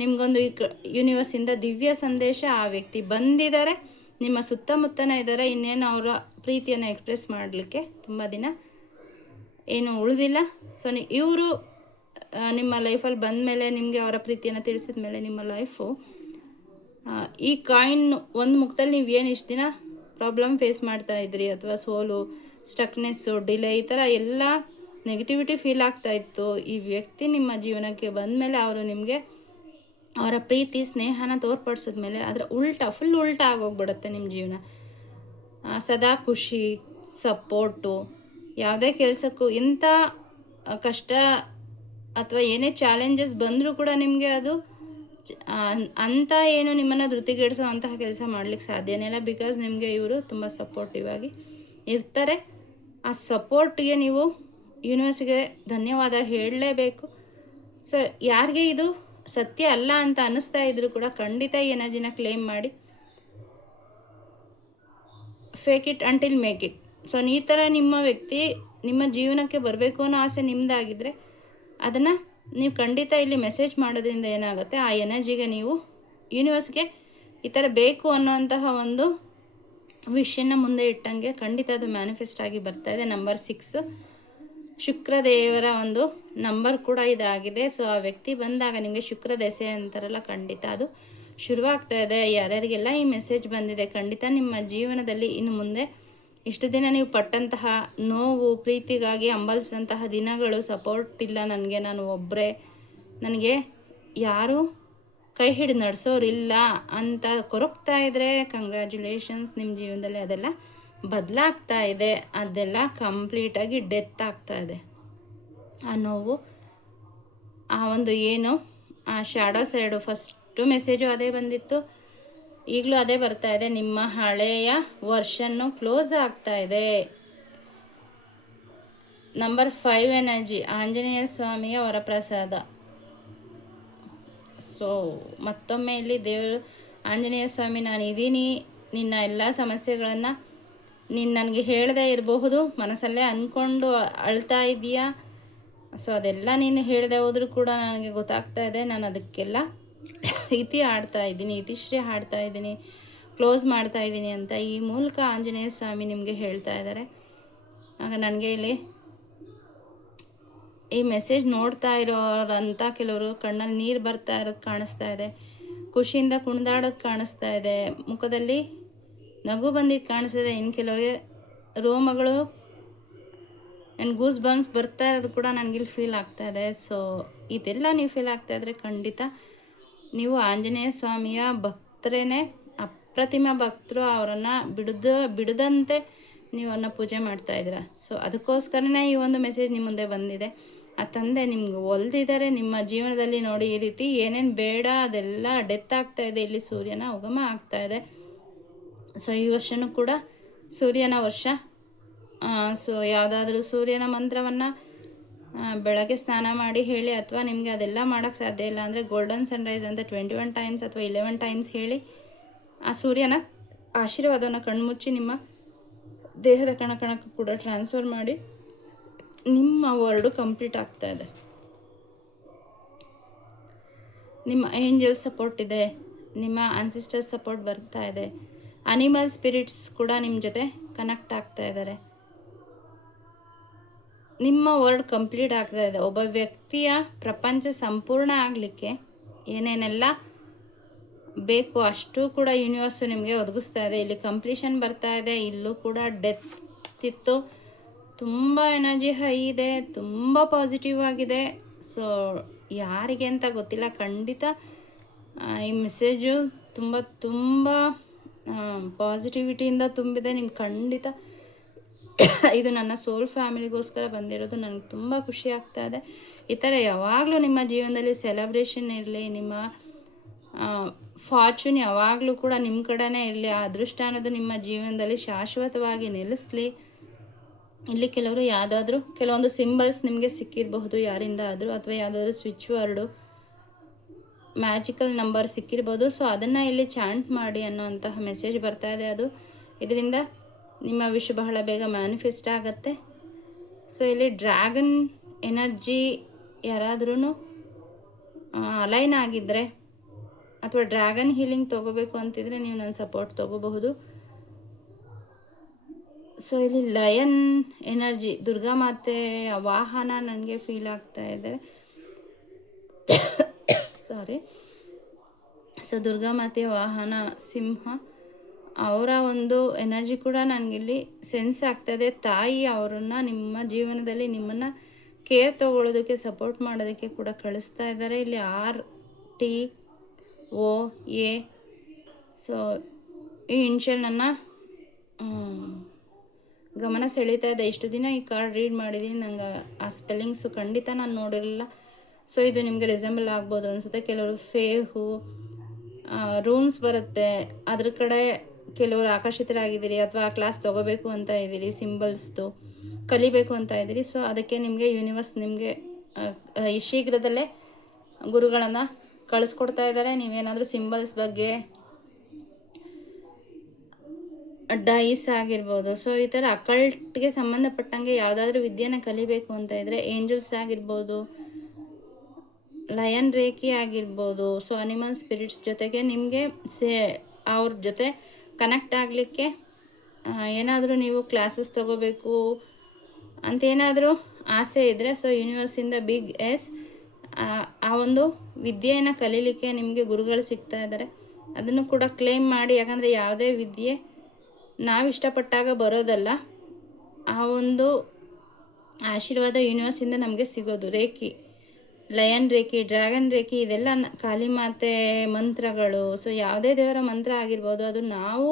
ನಿಮಗೊಂದು ಯೂನಿವರ್ಸಿಂದ ದಿವ್ಯ ಸಂದೇಶ, ಆ ವ್ಯಕ್ತಿ ಬಂದಿದ್ದಾರೆ, ನಿಮ್ಮ ಸುತ್ತಮುತ್ತನೇ ಇದ್ದಾರೆ. ಇನ್ನೇನು ಅವರ ಪ್ರೀತಿಯನ್ನು ಎಕ್ಸ್ಪ್ರೆಸ್ ಮಾಡಲಿಕ್ಕೆ ತುಂಬ ದಿನ ಏನು ಉಳಿದಿಲ್ಲ. ಸೊ ಇವರು ನಿಮ್ಮ ಲೈಫಲ್ಲಿ ಬಂದ ಮೇಲೆ, ನಿಮಗೆ ಅವರ ಪ್ರೀತಿಯನ್ನು ತಿಳಿಸಿದ ಮೇಲೆ ನಿಮ್ಮ ಲೈಫು ಈ ಕಾಯಿನ್ ಒಂದು ಮುಖದಲ್ಲಿ ನೀವು ಏನು ಇಷ್ಟು ದಿನ ಪ್ರಾಬ್ಲಮ್ ಫೇಸ್ ಮಾಡ್ತಾ ಇದ್ರಿ, ಅಥವಾ ಸೋಲು, ಸ್ಟಕ್ನೆಸ್ಸು, ಡಿಲೇ, ಈ ಥರ ಎಲ್ಲ ನೆಗೆಟಿವಿಟಿ ಫೀಲ್ ಆಗ್ತಾ ಇತ್ತು, ಈ ವ್ಯಕ್ತಿ ನಿಮ್ಮ ಜೀವನಕ್ಕೆ ಬಂದ ಮೇಲೆ ಅವರು ನಿಮಗೆ ಅವರ ಪ್ರೀತಿ ಸ್ನೇಹನ ತೋರ್ಪಡಿಸಿದ ಮೇಲೆ ಅದರ ಫುಲ್ ಉಲ್ಟಾ ಆಗೋಗ್ಬಿಡುತ್ತೆ ನಿಮ್ಮ ಜೀವನ. ಸದಾ ಖುಷಿ, ಸಪೋರ್ಟು, ಯಾವುದೇ ಕೆಲಸಕ್ಕೂ ಎಂಥ ಕಷ್ಟ ಅಥವಾ ಏನೇ ಚಾಲೆಂಜಸ್ ಬಂದರೂ ಕೂಡ ನಿಮಗೆ ಅದು ಅಂಥ ಏನು ನಿಮ್ಮನ್ನು ಧೃತಿಗೆಡಿಸೋ ಅಂತಹ ಕೆಲಸ ಮಾಡಲಿಕ್ಕೆ ಸಾಧ್ಯನೇ ಇಲ್ಲ. ಬಿಕಾಸ್ ನಿಮಗೆ ಇವರು ತುಂಬ ಸಪೋರ್ಟಿವ್ ಆಗಿ ಇರ್ತಾರೆ. ಆ ಸಪೋರ್ಟ್ಗೆ ನೀವು ಯೂನಿವರ್ಸಿಗೆ ಧನ್ಯವಾದ ಹೇಳಲೇಬೇಕು. ಸೊ ಯಾರಿಗೆ ಇದು ಸತ್ಯ ಅಲ್ಲ ಅಂತ ಅನ್ನಿಸ್ತಾ ಇದ್ರೂ ಕೂಡ ಖಂಡಿತ ಈ ಎನರ್ಜಿನ ಕ್ಲೇಮ್ ಮಾಡಿ, fake it until make it. So ಈ ಥರ ನಿಮ್ಮ ವ್ಯಕ್ತಿ ನಿಮ್ಮ ಜೀವನಕ್ಕೆ ಬರಬೇಕು ಅನ್ನೋ ಆಸೆ ನಿಮ್ಮದಾಗಿದ್ದರೆ ಅದನ್ನು ನೀವು ಖಂಡಿತ ಇಲ್ಲಿ ಮೆಸೇಜ್ ಮಾಡೋದ್ರಿಂದ ಏನಾಗುತ್ತೆ, ಆ ಎನರ್ಜಿಗೆ ನೀವು ಯೂನಿವರ್ಸ್ಗೆ ಈ ಥರ ಬೇಕು ಅನ್ನೋಂತಹ ಒಂದು ವಿಷಯನ ಮುಂದೆ ಇಟ್ಟಂಗೆ ಖಂಡಿತ ಅದು ಮ್ಯಾನಿಫೆಸ್ಟ್ ಆಗಿ ಬರ್ತಾ ಇದೆ. ನಂಬರ್ 6 ಶುಕ್ರದೇವರ ಒಂದು ನಂಬರ್ ಕೂಡ ಇದಾಗಿದೆ. ಸೊ ಆ ವ್ಯಕ್ತಿ ಬಂದಾಗ ನಿಮಗೆ ಶುಕ್ರ ದೆಸೆ ಅಂತಾರಲ್ಲ, ಖಂಡಿತ ಅದು ಶುರುವಾಗ್ತಾ ಇದೆ. ಯಾರ್ಯಾರಿಗೆಲ್ಲ ಈ ಮೆಸೇಜ್ ಬಂದಿದೆ, ಖಂಡಿತ ನಿಮ್ಮ ಜೀವನದಲ್ಲಿ ಇನ್ನು ಮುಂದೆ ಇಷ್ಟು ದಿನ ನೀವು ಪಟ್ಟಂತಹ ನೋವು, ಪ್ರೀತಿಗಾಗಿ ಹಂಬಲಿಸಿದಂತಹ ದಿನಗಳು, ಸಪೋರ್ಟ್ ಇಲ್ಲ ನನಗೆ, ನಾನು ಒಬ್ಬರೇ, ನನಗೆ ಯಾರೂ ಕೈ ಹಿಡಿದು ನಡೆಸೋರಿಲ್ಲ ಅಂತ ಕೊರಗ್ತಾ ಇದ್ದರೆ ಕಂಗ್ರ್ಯಾಚುಲೇಷನ್ಸ್, ನಿಮ್ಮ ಜೀವನದಲ್ಲಿ ಅದೆಲ್ಲ ಬದಲಾಗ್ತಾ ಇದೆ. ಅದೆಲ್ಲ ಕಂಪ್ಲೀಟಾಗಿ ಡೆತ್ ಆಗ್ತಾ ಇದೆ. ಆ ನೋವು, ಆ ಒಂದು ಏನು ಆ ಶ್ಯಾಡೋ ಸೈಡು, ಫಸ್ಟು ಮೆಸೇಜು ಅದೇ ಬಂದಿತ್ತು, ಈಗಲೂ ಅದೇ ಬರ್ತಾ ಇದೆ. ನಿಮ್ಮ ಹಳೆಯ ವರ್ಷನ್ನು ಕ್ಲೋಸ್ ಆಗ್ತಾ ಇದೆ. ನಂಬರ್ 5 ಎನರ್ಜಿ ಆಂಜನೇಯ ಸ್ವಾಮಿಯ ವರಪ್ರಸಾದ. ಸೊ ಮತ್ತೊಮ್ಮೆ ಇಲ್ಲಿ ದೇವರು ಆಂಜನೇಯ ಸ್ವಾಮಿ, ನಾನು ಇದ್ದೀನಿ, ನಿನ್ನ ಎಲ್ಲ ಸಮಸ್ಯೆಗಳನ್ನು ನೀನು ನನಗೆ ಹೇಳದೇ ಇರಬಹುದು, ಮನಸ್ಸಲ್ಲೇ ಅಂದ್ಕೊಂಡು ಅಳ್ತಾ ಇದೀಯಾ. ಸೊ ಅದೆಲ್ಲ ನೀನು ಹೇಳದೆ ಹೋದರೂ ಕೂಡ ನನಗೆ ಗೊತ್ತಾಗ್ತಾ ಇದೆ, ನಾನು ಅದಕ್ಕೆಲ್ಲ ಇತಿಶ್ರೀ ಹಾಡ್ತಾ ಇದ್ದೀನಿ, ಕ್ಲೋಸ್ ಮಾಡ್ತಾ ಇದ್ದೀನಿ ಅಂತ ಈ ಮೂಲಕ ಆಂಜನೇಯ ಸ್ವಾಮಿ ನಿಮಗೆ ಹೇಳ್ತಾ ಇದ್ದಾರೆ. ಆಗ ನನಗೆ ಇಲ್ಲಿ ಈ ಮೆಸೇಜ್ ನೋಡ್ತಾ ಇರೋರಂಥ ಕೆಲವರು ಕಣ್ಣಲ್ಲಿ ನೀರು ಬರ್ತಾ ಇರೋದು ಕಾಣಿಸ್ತಾ ಇದೆ, ಖುಷಿಯಿಂದ ಕುಣಿದಾಡೋದು ಕಾಣಿಸ್ತಾ ಇದೆ, ಮುಖದಲ್ಲಿ ನಗು ಬಂದಿದ್ದು ಕಾಣಿಸ್ತಿದೆ. ಇನ್ನು ಕೆಲವರಿಗೆ ರೋಮಗಳು ಆ್ಯಂಡ್ ಗೂಸ್ ಬಂಪ್ಸ್ ಬರ್ತಾ ಇರೋದು ಕೂಡ ನನಗಿಲ್ಲಿ ಫೀಲ್ ಆಗ್ತಾಯಿದೆ. ಸೊ ಇದೆಲ್ಲ ನೀವು ಫೀಲ್ ಆಗ್ತಾಯಿದ್ರೆ ಖಂಡಿತ ನೀವು ಆಂಜನೇಯ ಸ್ವಾಮಿಯ ಭಕ್ತರೇ, ಅಪ್ರತಿಮ ಭಕ್ತರು. ಅವರನ್ನು ಬಿಡದಂತೆ ನೀವು ಅವ್ರನ್ನ ಪೂಜೆ ಮಾಡ್ತಾಯಿದ್ದೀರ. ಸೊ ಅದಕ್ಕೋಸ್ಕರನೇ ಈ ಒಂದು ಮೆಸೇಜ್ ನಿಮ್ಮ ಮುಂದೆ ಬಂದಿದೆ. ಆ ತಂದೆ ನಿಮ್ಗೆ ಒಲ್ದಿದ್ದಾರೆ ನಿಮ್ಮ ಜೀವನದಲ್ಲಿ. ನೋಡಿ, ಈ ರೀತಿ ಏನೇನು ಬೇಡ ಅದೆಲ್ಲ ಡೆತ್ ಆಗ್ತಾಯಿದೆ. ಇಲ್ಲಿ ಸೂರ್ಯನ ಉಗಮ ಆಗ್ತಾಯಿದೆ. ಸೊ ಈ ವರ್ಷವೂ ಕೂಡ ಸೂರ್ಯನ ವರ್ಷ. ಸೊ ಯಾವುದಾದ್ರೂ ಸೂರ್ಯನ ಮಂತ್ರವನ್ನು ಬೆಳಗ್ಗೆ ಸ್ನಾನ ಮಾಡಿ ಹೇಳಿ, ಅಥವಾ ನಿಮಗೆ ಅದೆಲ್ಲ ಮಾಡೋಕ್ಕೆ ಸಾಧ್ಯ ಇಲ್ಲ ಅಂದರೆ ಗೋಲ್ಡನ್ ಸನ್ರೈಸ್ ಅಂತ 21 ಟೈಮ್ಸ್ ಅಥವಾ 11 ಟೈಮ್ಸ್ ಹೇಳಿ ಆ ಸೂರ್ಯನ ಆಶೀರ್ವಾದವನ್ನು ಕಣ್ಮುಚ್ಚಿ ನಿಮ್ಮ ದೇಹದ ಕಣಕಣಕ್ಕೂ ಕೂಡ ಟ್ರಾನ್ಸ್ಫರ್ ಮಾಡಿ ನಿಮ್ಮ ವರ್ಡು ಕಂಪ್ಲೀಟ್ ಆಗ್ತಾಯಿದೆ. ನಿಮ್ಮ ಏಂಜಲ್ ಸಪೋರ್ಟ್ ಇದೆ, ನಿಮ್ಮ ಆನ್ಸಿಸ್ಟರ್ಸ್ ಸಪೋರ್ಟ್ ಬರ್ತಾ ಇದೆ, ಅನಿಮಲ್ ಸ್ಪಿರಿಟ್ಸ್ ಕೂಡ ನಿಮ್ಮ ಜೊತೆ ಕನೆಕ್ಟ್ ಆಗ್ತಾ ಇದ್ದಾರೆ. ನಿಮ್ಮ ವರ್ಡ್ ಕಂಪ್ಲೀಟ್ ಆಗ್ತಾ ಇದೆ. ಒಬ್ಬ ವ್ಯಕ್ತಿಯ ಪ್ರಪಂಚ ಸಂಪೂರ್ಣ ಆಗಲಿಕ್ಕೆ ಏನೇನೆಲ್ಲ ಬೇಕು ಅಷ್ಟು ಕೂಡ ಯೂನಿವರ್ಸು ನಿಮಗೆ ಒದಗಿಸ್ತಾ ಇದೆ. ಇಲ್ಲಿ ಕಂಪ್ಲೀಷನ್ ಬರ್ತಾ ಇದೆ. ಇಲ್ಲೂ ಕೂಡ ಡೆತ್ ಇತ್ತು. ತುಂಬ ಎನರ್ಜಿ ಹೈ ಇದೆ, ತುಂಬ ಪಾಸಿಟಿವ್ ಆಗಿದೆ. ಸೊ ಯಾರಿಗೆ ಅಂತ ಗೊತ್ತಿಲ್ಲ, ಖಂಡಿತ ಈ ಮೆಸೇಜು ತುಂಬ ತುಂಬ ಪಾಸಿಟಿವಿಟಿಯಿಂದ ತುಂಬಿದೆ. ನಿಮ್ಗೆ ಖಂಡಿತ ಇದು ನನ್ನ ಸೋಲ್ ಫ್ಯಾಮಿಲಿಗೋಸ್ಕರ ಬಂದಿರೋದು. ನನಗೆ ತುಂಬ ಖುಷಿ ಆಗ್ತಾ ಇದೆ. ಈ ಥರ ಯಾವಾಗಲೂ ನಿಮ್ಮ ಜೀವನದಲ್ಲಿ ಸೆಲೆಬ್ರೇಷನ್ ಇರಲಿ, ನಿಮ್ಮ ಫಾರ್ಚೂನ್ ಯಾವಾಗಲೂ ಕೂಡ ನಿಮ್ಮ ಕಡೆನೇ ಇರಲಿ, ಆ ಅದೃಷ್ಟ ಅನ್ನೋದು ನಿಮ್ಮ ಜೀವನದಲ್ಲಿ ಶಾಶ್ವತವಾಗಿ ನೆಲೆಸಲಿ. ಇಲ್ಲಿ ಕೆಲವೊಂದು ಸಿಂಬಲ್ಸ್ ನಿಮಗೆ ಸಿಕ್ಕಿರಬಹುದು ಯಾರಿಂದ ಆದರೂ, ಅಥವಾ ಯಾವುದಾದ್ರೂ ಸ್ವಿಚ್ ವರ್ಡು ಮ್ಯಾಜಿಕಲ್ ನಂಬರ್ ಸಿಕ್ಕಿರ್ಬೋದು. ಸೊ ಅದನ್ನು ಇಲ್ಲಿ ಚಾಂಟ್ ಮಾಡಿ ಅನ್ನೋಂತಹ ಮೆಸೇಜ್ ಬರ್ತಾ ಇದೆ. ಇದರಿಂದ ನಿಮ್ಮ ವಿಶ್ ಬಹಳ ಬೇಗ ಮ್ಯಾನಿಫೆಸ್ಟ್ ಆಗುತ್ತೆ. ಸೊ ಇಲ್ಲಿ ಡ್ರ್ಯಾಗನ್ ಎನರ್ಜಿ ಯಾರಾದ್ರೂ ಅಲೈನ್ ಆಗಿದ್ದರೆ ಅಥವಾ ಡ್ರ್ಯಾಗನ್ ಹೀಲಿಂಗ್ ತೊಗೋಬೇಕು ಅಂತಿದ್ರೆ ನೀವು ನನ್ನ ಸಪೋರ್ಟ್ ತೊಗೋಬಹುದು. ಸೊ ಇಲ್ಲಿ ಲಯನ್ ಎನರ್ಜಿ, ದುರ್ಗಾ ಮಾತೆಯ ವಾಹನ ನನಗೆ ಫೀಲ್ ಆಗ್ತಾ ಇದೆ. ಸಾರಿ. ಸೊ ದುರ್ಗಾ ಮಾತೆಯ ವಾಹನ ಸಿಂಹ, ಅವರ ಒಂದು ಎನರ್ಜಿ ಕೂಡ ನನಗಿಲ್ಲಿ ಸೆನ್ಸ್ ಆಗ್ತಾಯಿದೆ. ತಾಯಿ ಅವರನ್ನು ನಿಮ್ಮ ಜೀವನದಲ್ಲಿ ನಿಮ್ಮನ್ನು ಕೇರ್ ತೊಗೊಳ್ಳೋದಕ್ಕೆ, ಸಪೋರ್ಟ್ ಮಾಡೋದಕ್ಕೆ ಕೂಡ ಕಳಿಸ್ತಾ ಇದ್ದಾರೆ. ಇಲ್ಲಿ RTOA. ಸೊ ಈ ಇನ್ಷಿಯಲ್ ನನ್ನ ಗಮನ ಸೆಳೀತಾ ಇದೆ. ಇಷ್ಟು ದಿನ ಈ ಕಾರ್ಡ್ ರೀಡ್ ಮಾಡಿದ್ದೀನಿ, ನಂಗೆ ಆ ಸ್ಪೆಲ್ಲಿಂಗ್ಸು ಖಂಡಿತ ನಾನು ನೋಡಿರಲಿಲ್ಲ. ಸೊ ಇದು ನಿಮಗೆ ರಿಸೆಂಬಲ್ ಆಗ್ಬೋದು ಅನಿಸುತ್ತೆ. ಕೆಲವರು ಫೇಹು ರೂನ್ಸ್ ಬರುತ್ತೆ, ಅದ್ರ ಕಡೆ ಕೆಲವರು ಆಕರ್ಷಿತರಾಗಿದ್ದೀರಿ, ಅಥವಾ ಆ ಕ್ಲಾಸ್ ತೊಗೋಬೇಕು ಅಂತ ಇದ್ದೀರಿ, ಸಿಂಬಲ್ಸ್ದು ಕಲಿಬೇಕು ಅಂತ ಇದ್ದೀರಿ. ಸೊ ಅದಕ್ಕೆ ನಿಮಗೆ ಯೂನಿವರ್ಸ್ ನಿಮಗೆ ಈ ಶೀಘ್ರದಲ್ಲೇ ಗುರುಗಳನ್ನು ಕಳಿಸ್ಕೊಡ್ತಾ ಇದ್ದಾರೆ. ನೀವೇನಾದರೂ ಸಿಂಬಲ್ಸ್ ಬಗ್ಗೆ, ಡೈಸ್ ಆಗಿರ್ಬೋದು, ಸೊ ಈ ಥರ ಅಕಲ್ಟ್ಗೆ ಸಂಬಂಧಪಟ್ಟಂಗೆ ಯಾವುದಾದ್ರೂ ವಿದ್ಯೆನ ಕಲಿಬೇಕು ಅಂತ ಇದ್ದರೆ, ಏಂಜಲ್ಸ್ ಆಗಿರ್ಬೋದು, ಲಯನ್ ರೇಖಿ ಆಗಿರ್ಬೋದು, ಸೊ ಅನಿಮಲ್ ಸ್ಪಿರಿಟ್ಸ್ ಜೊತೆಗೆ ನಿಮಗೆ ಅವ್ರ ಜೊತೆ ಕನೆಕ್ಟ್ ಆಗಲಿಕ್ಕೆ ಏನಾದರೂ ನೀವು ಕ್ಲಾಸಸ್ ತೊಗೋಬೇಕು ಅಂತ ಏನಾದರೂ ಆಸೆ ಇದ್ದರೆ, ಸೊ ಯೂನಿವರ್ಸಿಂದ ಬಿಗ್ ಎಸ್ ಆ ಒಂದು ವಿದ್ಯೆಯನ್ನು ಕಲೀಲಿಕ್ಕೆ ನಿಮಗೆ ಗುರುಗಳು ಸಿಗ್ತಾ ಇದ್ದಾರೆ. ಅದನ್ನು ಕೂಡ ಕ್ಲೇಮ್ ಮಾಡಿ. ಯಾಕಂದರೆ ಯಾವುದೇ ವಿದ್ಯೆ ನಾವು ಇಷ್ಟಪಟ್ಟಾಗ ಬರೋದಲ್ಲ, ಆ ಒಂದು ಆಶೀರ್ವಾದ ಯೂನಿವರ್ಸಿಂದ ನಮಗೆ ಸಿಗೋದು. Reiki, lion reiki, dragon reiki, ಇದೆಲ್ಲ ಕಾಳಿ ಮಾತೆ ಮಂತ್ರಗಳು. ಸೊ ಯಾವುದೇ ದೇವರ ಮಂತ್ರ ಆಗಿರ್ಬೋದು, ಅದು ನಾವು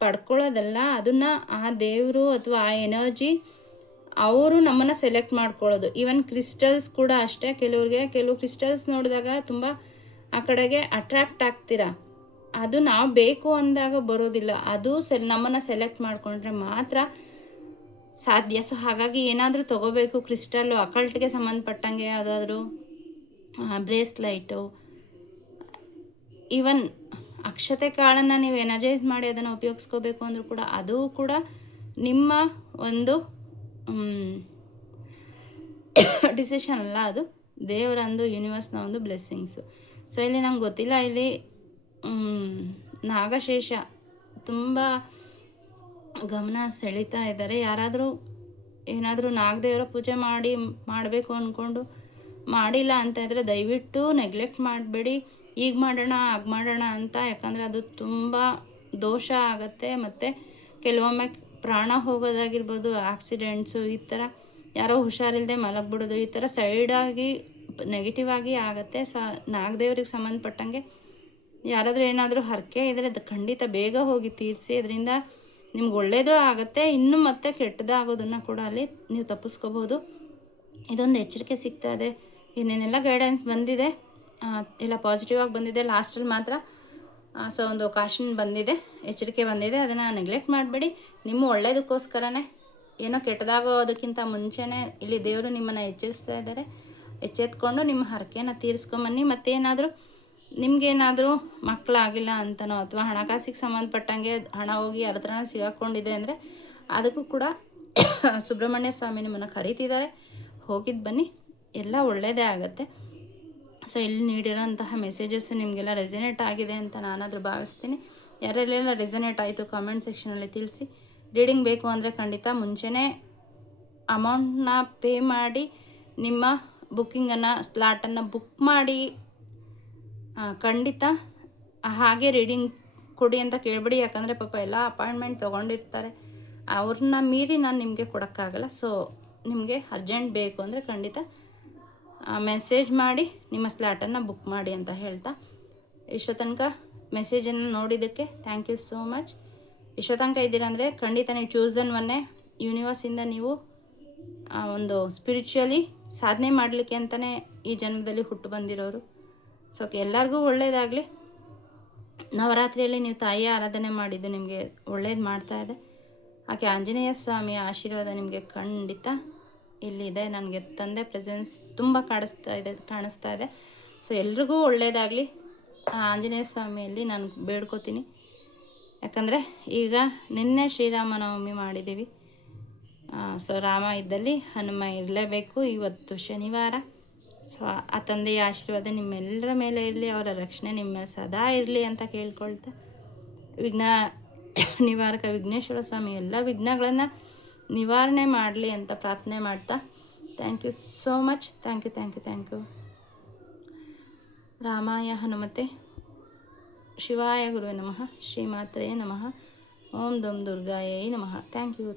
ಪಡ್ಕೊಳ್ಳೋದಲ್ಲ, ಅದನ್ನು ಆ ದೇವರು ಅಥವಾ ಆ ಎನರ್ಜಿ ಅವರು ನಮ್ಮನ್ನು ಸೆಲೆಕ್ಟ್ ಮಾಡ್ಕೊಳ್ಳೋದು. ಈವನ್ ಕ್ರಿಸ್ಟಲ್ಸ್ ಕೂಡ ಅಷ್ಟೇ. ಕೆಲವು ಕ್ರಿಸ್ಟಲ್ಸ್ ನೋಡಿದಾಗ ತುಂಬ ಆ ಕಡೆಗೆ ಅಟ್ರ್ಯಾಕ್ಟ್ ಆಗ್ತೀರಾ, ಅದು ನಾವು ಬೇಕು ಅಂದಾಗ ಬರೋದಿಲ್ಲ, ಅದು ನಮ್ಮನ್ನು ಸೆಲೆಕ್ಟ್ ಮಾಡಿಕೊಂಡ್ರೆ ಮಾತ್ರ ಸಾಧ್ಯ. ಸೊ ಹಾಗಾಗಿ ಏನಾದರೂ ತೊಗೋಬೇಕು ಕ್ರಿಸ್ಟಲ್ಲು, ಅಕಲ್ಟ್ಗೆ ಸಂಬಂಧಪಟ್ಟಂಗೆ ಯಾವುದಾದ್ರೂ ಬ್ರೇಸ್ಲೈಟು, ಈವನ್ ಅಕ್ಷತೆ ಕಾಳನ್ನು ನೀವು ಎನರ್ಜೈಸ್ ಮಾಡಿ ಅದನ್ನು ಉಪಯೋಗಿಸ್ಕೋಬೇಕು ಅಂದರೂ ಕೂಡ ಅದು ಕೂಡ ನಿಮ್ಮ ಒಂದು ಡಿಸಿಷನ್ ಅಲ್ಲ, ಅದು ದೇವರಂದು ಯೂನಿವರ್ಸ್ನ ಒಂದು ಬ್ಲೆಸ್ಸಿಂಗ್ಸು. ಸೊ ಇಲ್ಲಿ ನಂಗೆ ಗೊತ್ತಿಲ್ಲ, ಇಲ್ಲಿ ನಾಗಶೇಷ ತುಂಬ ಗಮನ ಸೆಳೀತಾ ಇದ್ದಾರೆ. ಯಾರಾದರೂ ಏನಾದರೂ ನಾಗದೇವರ ಪೂಜೆ ಮಾಡಬೇಕು ಅಂದ್ಕೊಂಡು ಮಾಡಿಲ್ಲ ಅಂತ ಇದ್ದರೆ ದಯವಿಟ್ಟು ನೆಗ್ಲೆಕ್ಟ್ ಮಾಡಬೇಡಿ. ಈಗ ಮಾಡೋಣ ಆಗ ಮಾಡೋಣ ಅಂತ, ಯಾಕಂದರೆ ಅದು ತುಂಬ ದೋಷ ಆಗುತ್ತೆ. ಮತ್ತು ಕೆಲವೊಮ್ಮೆ ಪ್ರಾಣ ಹೋಗೋದಾಗಿರ್ಬೋದು, ಆಕ್ಸಿಡೆಂಟ್ಸು, ಈ ಥರ ಯಾರೋ ಹುಷಾರಿಲ್ಲದೆ ಮಲಗಿಬಿಡೋದು, ಈ ಥರ ಸೈಡಾಗಿ ನೆಗೆಟಿವ್ ಆಗಿ ಆಗುತ್ತೆ. ನಾಗದೇವ್ರಿಗೆ ಸಂಬಂಧಪಟ್ಟಂಗೆ ಯಾರಾದರೂ ಏನಾದರೂ ಹರಕೆ ಇದ್ದರೆ ಅದು ಖಂಡಿತ ಬೇಗ ಹೋಗಿ ತೀರಿಸಿ. ಅದರಿಂದ ನಿಮ್ಗೆ ಒಳ್ಳೆಯದೂ ಆಗುತ್ತೆ, ಇನ್ನೂ ಮತ್ತೆ ಕೆಟ್ಟದಾಗೋದನ್ನು ಕೂಡ ಅಲ್ಲಿ ನೀವು ತಪ್ಪಿಸ್ಕೋಬೋದು. ಇದೊಂದು ಎಚ್ಚರಿಕೆ ಸಿಗ್ತಾ ಇದೆ. ಇನ್ನೇನೆಲ್ಲ ಗೈಡೆನ್ಸ್ ಬಂದಿದೆ, ಎಲ್ಲ ಪಾಸಿಟಿವ್ ಆಗಿ ಬಂದಿದೆ. ಲಾಸ್ಟಲ್ಲಿ ಮಾತ್ರ ಒಂದು ಕಾಷನ್ ಬಂದಿದೆ, ಎಚ್ಚರಿಕೆ ಬಂದಿದೆ. ಅದನ್ನು ನೆಗ್ಲೆಕ್ಟ್ ಮಾಡಬೇಡಿ. ನಿಮ್ಮ ಒಳ್ಳೆಯದಕ್ಕೋಸ್ಕರನೇ, ಏನೋ ಕೆಟ್ಟದಾಗೋದಕ್ಕಿಂತ ಮುಂಚೆನೇ ಇಲ್ಲಿ ದೇವರು ನಿಮ್ಮನ್ನು ಎಚ್ಚರಿಸ್ತಾ ಇದ್ದಾರೆ. ಎಚ್ಚೆತ್ಕೊಂಡು ನಿಮ್ಮ ಹರಕೆಯನ್ನು ತೀರಿಸ್ಕೊಂಬನ್ನಿ. ಮತ್ತೇನಾದರೂ ನಿಮಗೇನಾದರೂ ಮಕ್ಕಳಾಗಿಲ್ಲ ಅಂತನೋ ಅಥವಾ ಹಣಕಾಸಿಗೆ ಸಂಬಂಧಪಟ್ಟಂಗೆ ಹಣ ಹೋಗಿ ಯಾರ ಹತ್ರನೂ ಸಿಗಾಕೊಂಡಿದೆ ಅಂದರೆ ಅದಕ್ಕೂ ಕೂಡ ಸುಬ್ರಹ್ಮಣ್ಯ ಸ್ವಾಮಿ ನಿಮ್ಮನ್ನು ಕರೀತಿದ್ದಾರೆ. ಹೋಗಿದ್ದು ಬನ್ನಿ, ಎಲ್ಲ ಒಳ್ಳೆಯದೇ ಆಗುತ್ತೆ. ಸೊ ಇಲ್ಲಿ ನೀಡಿರೋಂತಹ ಮೆಸೇಜಸ್ಸು ನಿಮಗೆಲ್ಲ ರೆಸನೇಟ್ ಆಗಿದೆ ಅಂತ ನಾನಾದರೂ ಭಾವಿಸ್ತೀನಿ. ಯಾರೆಲ್ಲ ರೆಸನೇಟ್ ಆಯಿತು ಕಾಮೆಂಟ್ ಸೆಕ್ಷನಲ್ಲಿ ತಿಳಿಸಿ. ರೀಡಿಂಗ್ ಬೇಕು ಅಂದರೆ ಖಂಡಿತ ಮುಂಚೆನೇ ಅಮೌಂಟನ್ನ ಪೇ ಮಾಡಿ ನಿಮ್ಮ ಬುಕ್ಕಿಂಗನ್ನು ಸ್ಲಾಟನ್ನು ಬುಕ್ ಮಾಡಿ ಖಂಡಿತ ಹಾಗೆ ರೀಡಿಂಗ್ ಕೊಡಿ ಅಂತ ಕೇಳಬೇಡಿ. ಯಾಕಂದರೆ ಪಾಪ ಎಲ್ಲ ಅಪಾಯಿಂಟ್ಮೆಂಟ್ ತೊಗೊಂಡಿರ್ತಾರೆ, ಅವ್ರನ್ನ ಮೀರಿ ನಾನು ನಿಮಗೆ ಕೊಡೋಕ್ಕಾಗಲ್ಲ. ಸೊ ನಿಮಗೆ ಅರ್ಜೆಂಟ್ ಬೇಕು ಅಂದರೆ ಖಂಡಿತ ಮೆಸೇಜ್ ಮಾಡಿ ನಿಮ್ಮ ಸ್ಲಾಟನ್ನು ಬುಕ್ ಮಾಡಿ ಅಂತ ಹೇಳ್ತಾ, ಇಷ್ಟೋ ತನಕ ಮೆಸೇಜನ್ನು ನೋಡಿದ್ದಕ್ಕೆ ಥ್ಯಾಂಕ್ ಯು ಸೋ ಮಚ್. ಇಷ್ಟೋ ತನಕ ಇದ್ದೀರಾ ಅಂದರೆ ಖಂಡಿತ ನೀವು ಚೂಸನ್ ಒನ್ನೇ ಯೂನಿವರ್ಸಿಂದ ನೀವು ಒಂದು ಸ್ಪಿರಿಚುವಲಿ ಸಾಧನೆ ಮಾಡಲಿಕ್ಕೆ ಅಂತಲೇ ಈ ಜನ್ಮದಲ್ಲಿ ಹುಟ್ಟು ಬಂದಿರೋರು. ಸೊ ಎಲ್ಲರಿಗೂ ಒಳ್ಳೆಯದಾಗಲಿ. ನವರಾತ್ರಿಯಲ್ಲಿ ನೀವು ತಾಯಿಯ ಆರಾಧನೆ ಮಾಡಿದ್ದು ನಿಮಗೆ ಒಳ್ಳೇದು ಮಾಡ್ತಾ ಇದೆ. ಆಕೆ ಆಂಜನೇಯ ಸ್ವಾಮಿಯ ಆಶೀರ್ವಾದ ನಿಮಗೆ ಖಂಡಿತ ಇಲ್ಲಿದೆ. ನನಗೆ ತಂದೆ ಪ್ರೆಸೆನ್ಸ್ ತುಂಬ ಕಾಣಿಸ್ತಾ ಇದೆ. ಸೊ ಎಲ್ರಿಗೂ ಒಳ್ಳೆಯದಾಗಲಿ ಆಂಜನೇಯ ಸ್ವಾಮಿಯಲ್ಲಿ ನಾನು ಬೇಡ್ಕೋತೀನಿ. ಯಾಕಂದರೆ ಈಗ ನಿನ್ನೆ ಶ್ರೀರಾಮನವಮಿ ಮಾಡಿದ್ದೀವಿ. ಸೊ ರಾಮ ಇದ್ದಲ್ಲಿ ಹನುಮ ಇರಲೇಬೇಕು. ಇವತ್ತು ಶನಿವಾರ. ಸೊ ಆ ತಂದೆಯ ಆಶೀರ್ವಾದ ನಿಮ್ಮೆಲ್ಲರ ಮೇಲೆ ಇರಲಿ, ಅವರ ರಕ್ಷಣೆ ನಿಮ್ಮ ಸದಾ ಇರಲಿ ಅಂತ ಕೇಳ್ಕೊಳ್ತಾ, ವಿಘ್ನ ನಿವಾರಕ ವಿಘ್ನೇಶ್ವರ ಸ್ವಾಮಿ ಎಲ್ಲ ವಿಘ್ನಗಳನ್ನು ನಿವಾರಣೆ ಮಾಡಲಿ ಅಂತ ಪ್ರಾರ್ಥನೆ ಮಾಡ್ತಾ, thank you so much. Thank you. ರಾಮಾಯ ಹನುಮತೆ ಶಿವಾಯ ಗುರುವೇ ನಮಃ. ಶ್ರೀಮಾತ್ರೇ ನಮಃ. ಓಂ ದಂ ದುರ್ಗಾಯೈ ನಮಃ. Thank you.